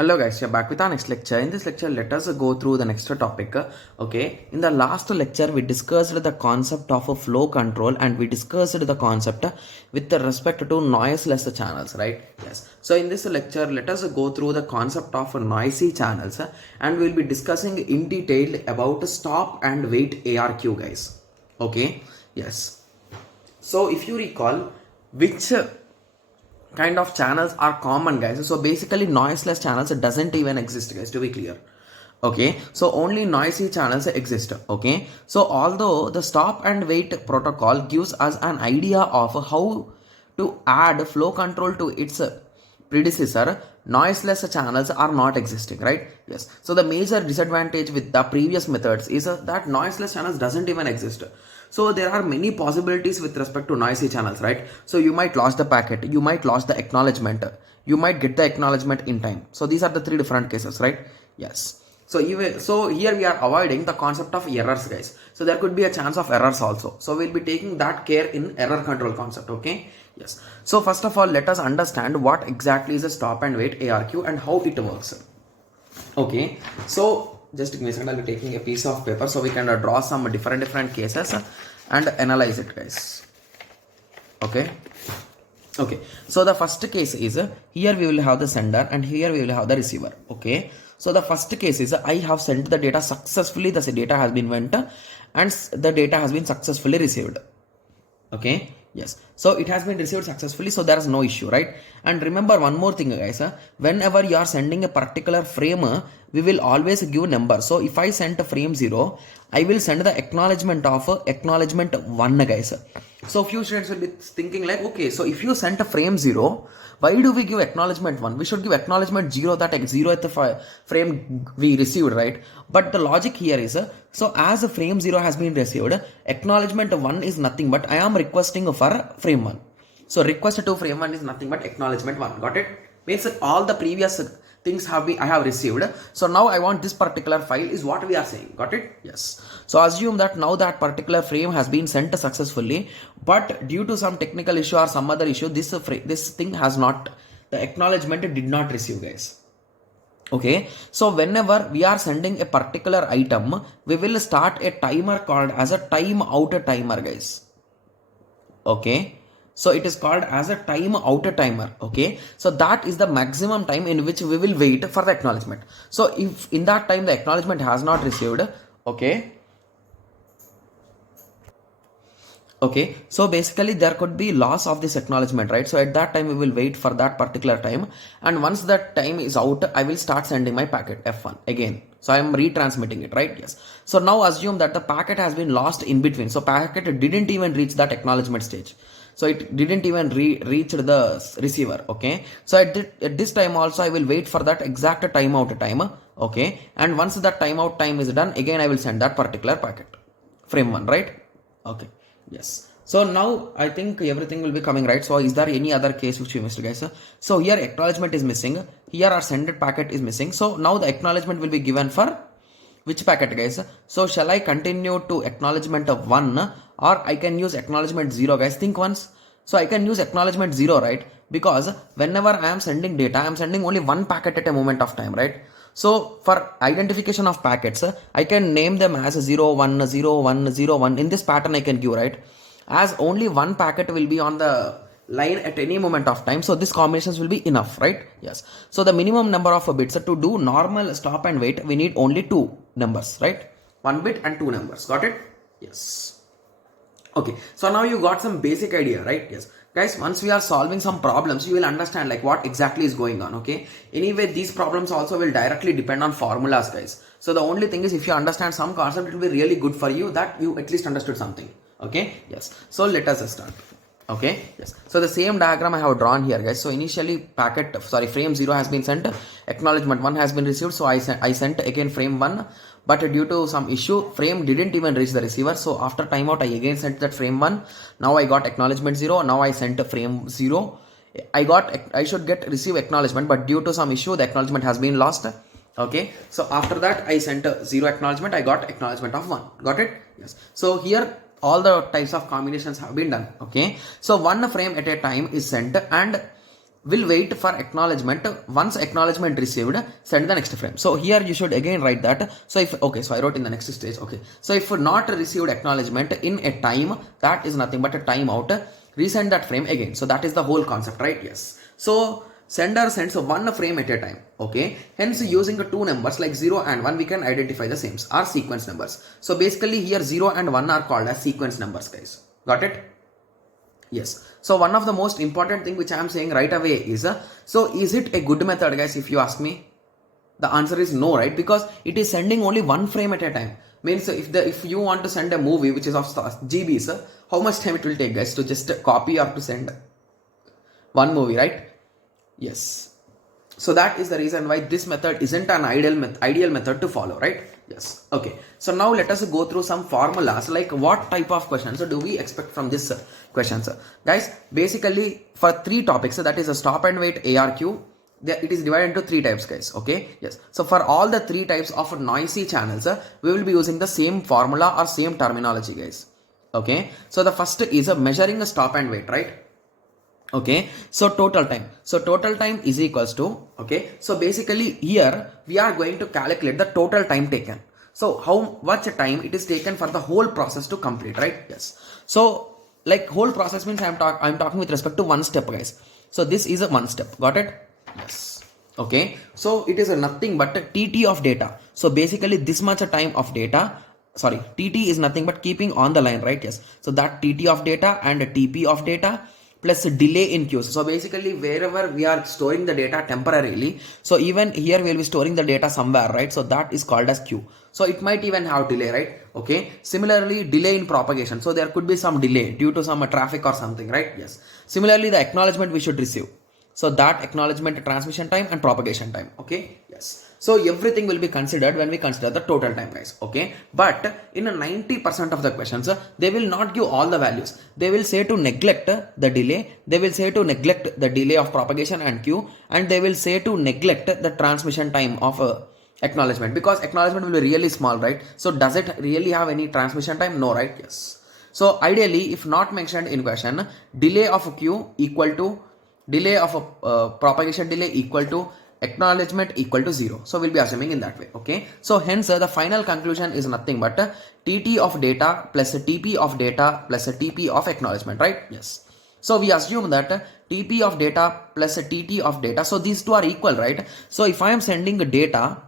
Hello guys, you're back with our next lecture. In this lecture, let us go through the next topic. Okay, in the last lecture, we discussed the concept of a flow control and we discussed the concept with respect to noiseless channels, right? Yes. So in this lecture, let us go through the concept of noisy channels and we'll be discussing in detail about stop and wait ARQ, guys. Okay, yes. So if you recall, which kind of channels are common, guys? So basically noiseless channels doesn't even exist, guys, to be clear. Okay, so only noisy channels exist. Okay, so although the stop and wait protocol gives us an idea of how to add flow control to its predecessor, noiseless channels are not existing, right? Yes, so the major disadvantage with the previous methods is that noiseless channels doesn't even exist. So there are many possibilities with respect to noisy channels, right? So you might lose the packet, you might lose the acknowledgement, you might get the acknowledgement in time. So these are the three different cases, right? Yes. So here we are avoiding the concept of errors, guys. So there could be a chance of errors also. So we'll be taking that care in error control concept. Okay. Yes. So first of all, let us understand what exactly is a stop and wait ARQ and how it works. Okay. So just give me a second. I'll be taking a piece of paper so we can draw some different cases and analyze it, guys. Okay. Okay, so the first case is here we will have the sender and here we will have the receiver. Okay, so the first case is I have sent the data successfully, the data has been went and the data has been successfully received. Okay, yes, so it has been received successfully, so there is no issue, right? And remember one more thing, guys, whenever you are sending a particular frame, we will always give number. So if I send a frame 0, I will send the acknowledgement of acknowledgement 1, guys. So few students will be thinking like, okay, so if you sent a frame 0, why do we give acknowledgement 1? We should give acknowledgement 0, that 0 at the frame we received, right? But the logic here is, so as a frame 0 has been received, acknowledgement 1 is nothing but I am requesting for frame 1. So request to frame 1 is nothing but acknowledgement 1. Got it? Means all the previous things I have received. So now I want this particular file is what we are saying. Got it? Yes. So assume that now that particular frame has been sent successfully, but due to some technical issue or some other issue, this thing has not, the acknowledgement did not receive, guys. Okay, so whenever we are sending a particular item, we will start a timer called as a timeout timer, guys. Okay, so it is called as a timeout timer. Okay, so that is the maximum time in which we will wait for the acknowledgement. So if in that time the acknowledgement has not received, okay, so basically there could be loss of this acknowledgement, right? So at that time we will wait for that particular time, and once that time is out, I will start sending my packet F1 again. So I am retransmitting it, right? Yes. So now assume that the packet has been lost in between. So packet didn't even reach that acknowledgement stage. So it didn't even reach the receiver. Okay. So at this time also I will wait for that exact timeout time. Okay. And once that timeout time is done, again I will send that particular packet. Frame 1, right? Okay. Yes. So now I think everything will be coming right. So is there any other case which we missed, guys? So here acknowledgement is missing. Here our sended packet is missing. So now the acknowledgement will be given for which packet, guys? So shall I continue to acknowledgement of 1 or I can use acknowledgement 0, guys? Think once. So I can use acknowledgement 0, right? Because whenever I am sending data, I am sending only one packet at a moment of time, right? So for identification of packets, I can name them as 0, 1, 0, 1, 0, 1. In this pattern I can give, right? As only one packet will be on the line at any moment of time. So this combinations will be enough, right? Yes. So the minimum number of bits to do normal stop and wait, we need only 2 numbers, right? 1 bit and 2 numbers. Got it? Yes. Okay. So now you got some basic idea, right? Yes. Guys, once we are solving some problems, you will understand like what exactly is going on. Okay. Anyway, these problems also will directly depend on formulas, guys. So the only thing is if you understand some concept, it will be really good for you that you at least understood something. Okay. Yes. So let us start. Okay. Yes. So the same diagram I have drawn here, guys. So initially frame 0 has been sent, acknowledgement 1 has been received. So I sent again frame 1. But due to some issue, frame didn't even reach the receiver. So after timeout, I again sent that frame 1. Now I got acknowledgement 0. Now I sent a frame 0. I should receive acknowledgement, but due to some issue, the acknowledgement has been lost. Okay. So after that, I sent a 0 acknowledgement. I got acknowledgement of 1. Got it? Yes. So here, all the types of combinations have been done. Okay. So one frame at a time is sent and will wait for acknowledgement. Once acknowledgement received, send the next frame. So here you should again write that. So if, okay, so I wrote in the next stage. Okay, so if not received acknowledgement in a time, that is nothing but a timeout, resend that frame again. So that is the whole concept, right? Yes. So sender sends one frame at a time. Okay, hence using two numbers like 0 and 1, we can identify the same are sequence numbers. So basically here 0 and 1 are called as sequence numbers, guys. Got it? Yes. So one of the most important thing which I am saying right away is, so is it a good method, guys? If you ask me, the answer is no, right? Because it is sending only one frame at a time. Means if you want to send a movie which is of GBs, how much time it will take, guys, to just copy or to send one movie, right? Yes. So that is the reason why this method isn't an ideal method to follow, right? Yes. Okay. So now let us go through some formulas, like what type of questions do we expect from this questions, guys. Basically for 3 topics, that is a stop and wait ARQ, it is divided into 3 types, guys. Okay. Yes. So for all the 3 types of noisy channels, we will be using the same formula or same terminology, guys. Okay. So the first is measuring a stop and wait, right? Okay, so total time is equals to, okay, so basically here we are going to calculate the total time taken. So how much time it is taken for the whole process to complete, right? Yes. So like whole process means I'm talking with respect to one step, guys. So this is a one step. Got it? Yes. Okay, so it is nothing but a TT of data. So basically this much a time of data, sorry, TT is nothing but keeping on the line, right? Yes. So that TT of data and a TP of data plus delay in queues. So basically wherever we are storing the data temporarily, so even here we will be storing the data somewhere, right? So that is called as queue. So it might even have delay, right? Okay. Similarly, delay in propagation. So there could be some delay due to some traffic or something, right? Yes. Similarly, the acknowledgement we should receive. So that acknowledgement transmission time and propagation time. Okay. Yes. So everything will be considered when we consider the total time, guys. Okay. But in 90% of the questions, they will not give all the values. They will say to neglect the delay. They will say to neglect the delay of propagation and queue. And they will say to neglect the transmission time of acknowledgement, because acknowledgement will be really small, right? So does it really have any transmission time? No, right? Yes. So ideally, if not mentioned in question, delay of a queue equal to delay of a propagation delay equal to acknowledgement equal to 0. So we'll be assuming in that way. Okay. So hence the final conclusion is nothing but TT of data plus a TP of data plus a TP of acknowledgement, right? Yes. So we assume that TP of data plus a TT of data. So these two are equal, right? So if I am sending data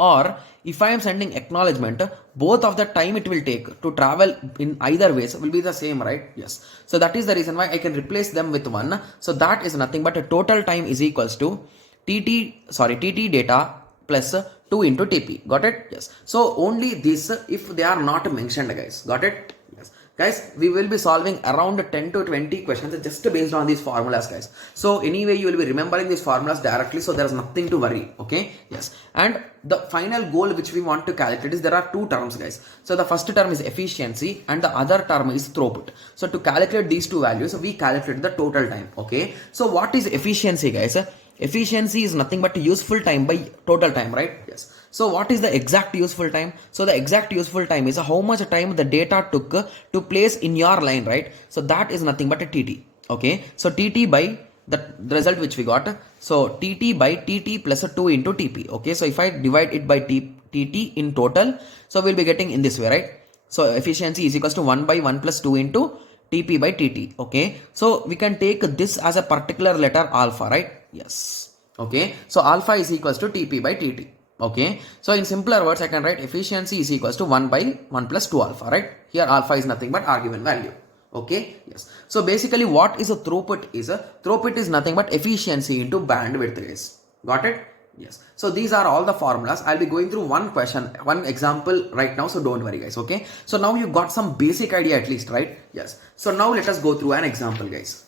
or if I am sending acknowledgement, both of the time it will take to travel in either ways will be the same, right? Yes. So that is the reason why I can replace them with 1. So that is nothing but a total time is equals to TT data plus 2 into TP. Got it? Yes. So only this if they are not mentioned, guys. Got it? Yes. Guys, we will be solving around 10 to 20 questions just based on these formulas, guys. So anyway, you will be remembering these formulas directly, so there is nothing to worry. Okay? Yes. And the final goal which we want to calculate is there are 2 terms, guys. So the first term is efficiency and the other term is throughput. So to calculate these 2 values, we calculate the total time. Okay? So what is efficiency, guys? Efficiency is nothing but useful time by total time, right? Yes. So what is the exact useful time? So the exact useful time is how much time the data took to place in your line, right? So that is nothing but a TT. Okay. So TT by the result which we got. So TT by TT plus a 2 into TP. Okay. So if I divide it by TT in total, so we'll be getting in this way, right? So efficiency is equals to 1 by 1 plus 2 into TP by TT. Okay. So we can take this as a particular letter alpha, right? Yes. Okay. So alpha is equals to TP by TT. Okay. So in simpler words, I can write efficiency is equals to 1 by 1 plus 2 alpha, right? Here alpha is nothing but our given value. Okay. Yes. So basically what is a throughput is nothing but efficiency into bandwidth, guys. Got it? Yes. So these are all the formulas. I'll be going through one question, one example right now. So don't worry, guys. Okay. So now you got some basic idea at least, right? Yes. So now let us go through an example, guys.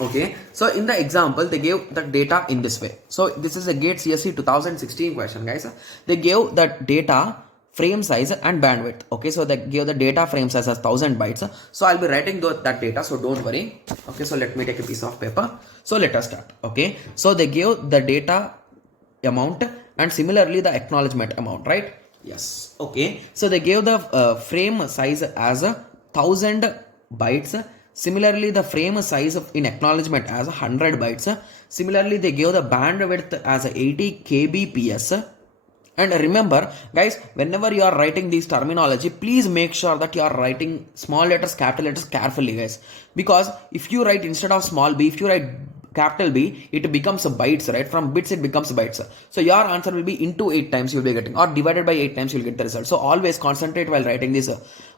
Okay, so in the example, they gave the data in this way. So this is a GATE CSE 2016 question, guys. They gave the data frame size and bandwidth. Okay, so they gave the data frame size as 1000 bytes. So I'll be writing that data, so don't worry. Okay, so let me take a piece of paper. So let us start. Okay, so they gave the data amount and similarly the acknowledgement amount, right? Yes. Okay, so they gave the frame size as 1000 bytes Similarly, the frame size in acknowledgement as 100 bytes. Similarly, they gave the bandwidth as 80 kbps. And remember, guys, whenever you are writing these terminology, please make sure that you are writing small letters, capital letters carefully, guys. Because if you write instead of small b, if you write capital B, it becomes bytes, right? From bits, it becomes bytes. So your answer will be into 8 times you will be getting, or divided by 8 times you will get the result. So always concentrate while writing these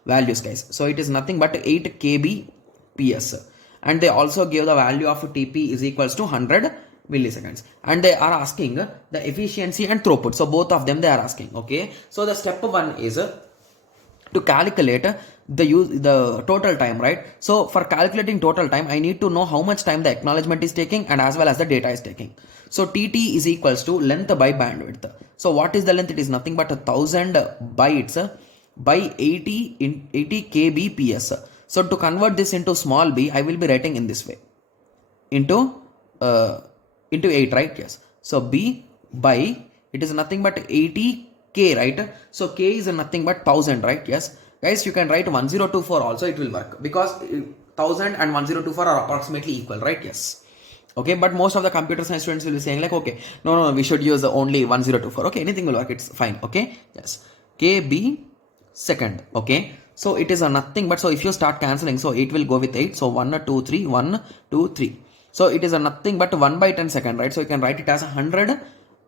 values, guys. So it is nothing but 8 kbps. And they also give the value of TP is equals to 100 milliseconds, and they are asking the efficiency and throughput. So both of them they are asking. Okay, so the step one is to calculate the total time, right? So for calculating total time, I need to know how much time the acknowledgement is taking and as well as the data is taking. So TT is equals to length by bandwidth. So what is the length? It is nothing but 1000 bytes by 80 kbps. So to convert this into small b, I will be writing in this way, into 8, right? Yes. So b by, it is nothing but 80k, right? So k is nothing but 1000, right? Yes. Guys, you can write 1024 also, it will work, because 1000 and 1024 are approximately equal, right? Yes. Okay, but most of the computer science students will be saying like, okay, no, we should use only 1024. Okay, anything will work, it's fine. Okay, yes. kb second. Okay, so it is nothing but, so if you start cancelling, so 8 will go with 8. So 1 2 3 1 2 3. So it is nothing but 1 by 10 second, right? So you can write it as 100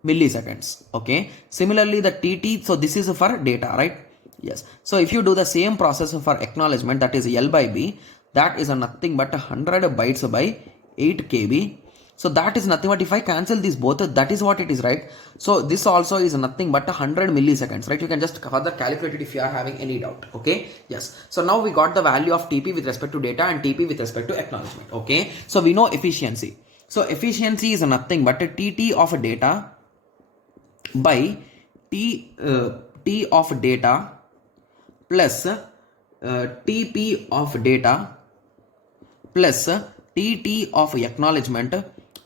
milliseconds. Okay, similarly the TT, so this is for data, right? Yes. So if you do the same process for acknowledgement, that is L by B, that is nothing but 100 bytes by 8 kb. So that is nothing but, if I cancel these both, that is what it is, right? So this also is nothing but 100 milliseconds, right? You can just further calculate it if you are having any doubt. Okay, yes. So now we got the value of TP with respect to data and TP with respect to acknowledgement. Okay, so we know efficiency. So efficiency is nothing but TT of data by T of data plus TP of data plus TT of acknowledgement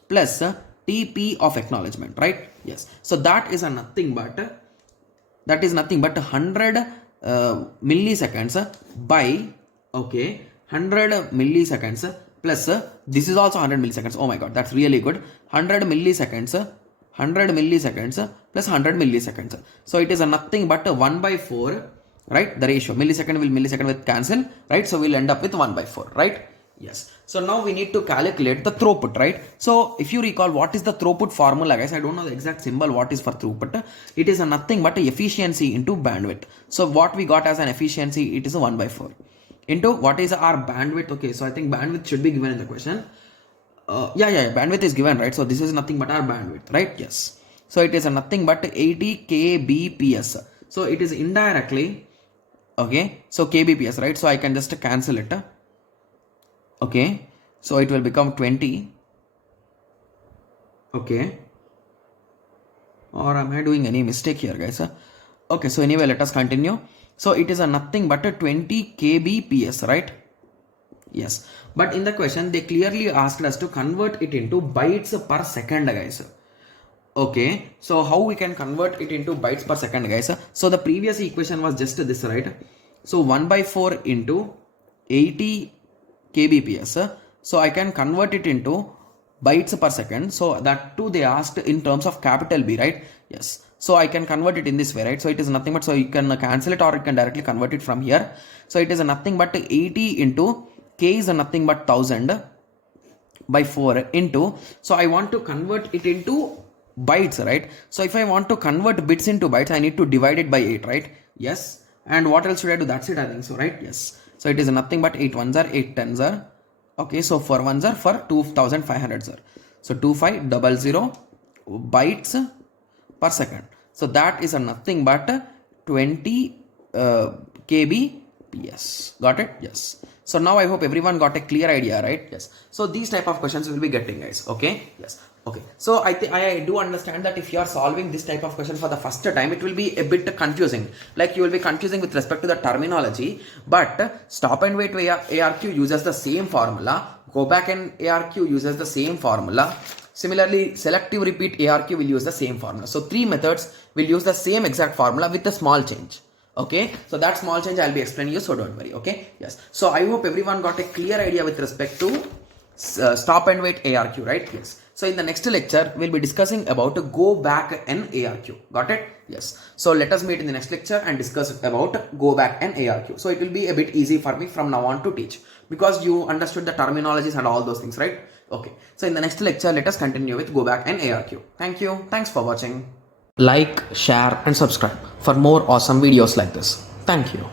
plus TP of acknowledgement, right? Yes. So that is nothing but 100 milliseconds by, okay, 100 milliseconds plus this is also 100 milliseconds. Oh my god, that's really good. 100 milliseconds plus 100 milliseconds. So it is nothing but 1 by 4, right? The ratio millisecond will cancel, right? So we'll end up with 1 by 4, right? Yes. So now we need to calculate the throughput, right? So if you recall, what is the throughput formula, guys? I don't know the exact symbol what is for throughput. It is nothing but efficiency into bandwidth. So what we got as an efficiency, it is 1 by 4 into what is our bandwidth. Okay, so I think bandwidth should be given in the question. Yeah, bandwidth is given, right? So this is nothing but our bandwidth, right? Yes. So it is nothing but 80 kbps. So it is indirectly, okay, so kbps, right? So I can just cancel it. Okay, so it will become 20. Okay, or am I doing any mistake here, guys? Okay, so anyway, let us continue. So it is nothing but 20 kbps, right? Yes, but in the question they clearly asked us to convert it into bytes per second, guys. Okay, so how we can convert it into bytes per second, guys? So the previous equation was just this, right? So 1 by 4 into 80 kbps. So I can convert it into bytes per second. So that too they asked in terms of capital B, right? Yes. So I can convert it in this way, right? So it is nothing but, so you can cancel it or you can directly convert it from here. So it is nothing but 80 into k is nothing but 1000 by 4 into, so I want to convert it into bytes, right? So if I want to convert bits into bytes, I need to divide it by 8, right? Yes. And what else should I do? That's it, I think so, right? Yes. So it is nothing but 8 ones are 8 tens are, okay, so 4 ones are for 2500 are. So 2500 bytes per second. So that is nothing but 20 kbps. Got it? Yes. So now I hope everyone got a clear idea, right? Yes. So these type of questions will be getting, guys. Okay. Yes. Okay. So I do understand that if you are solving this type of question for the first time, it will be a bit confusing. Like you will be confusing with respect to the terminology. But stop and wait ARQ uses the same formula. Go back and ARQ uses the same formula. Similarly, selective repeat ARQ will use the same formula. So 3 methods will use the same exact formula with a small change. Okay, so that small change I'll be explaining you, so don't worry. Okay, yes. So I hope everyone got a clear idea with respect to stop and wait ARQ, right? Yes. So in the next lecture, we'll be discussing about go back and ARQ. Got it? Yes. So let us meet in the next lecture and discuss about go back and ARQ. So it will be a bit easy for me from now on to teach because you understood the terminologies and all those things, right? Okay. So in the next lecture, let us continue with go back and ARQ. Thank you. Thanks for watching. Like, share and subscribe for more awesome videos like this. Thank you.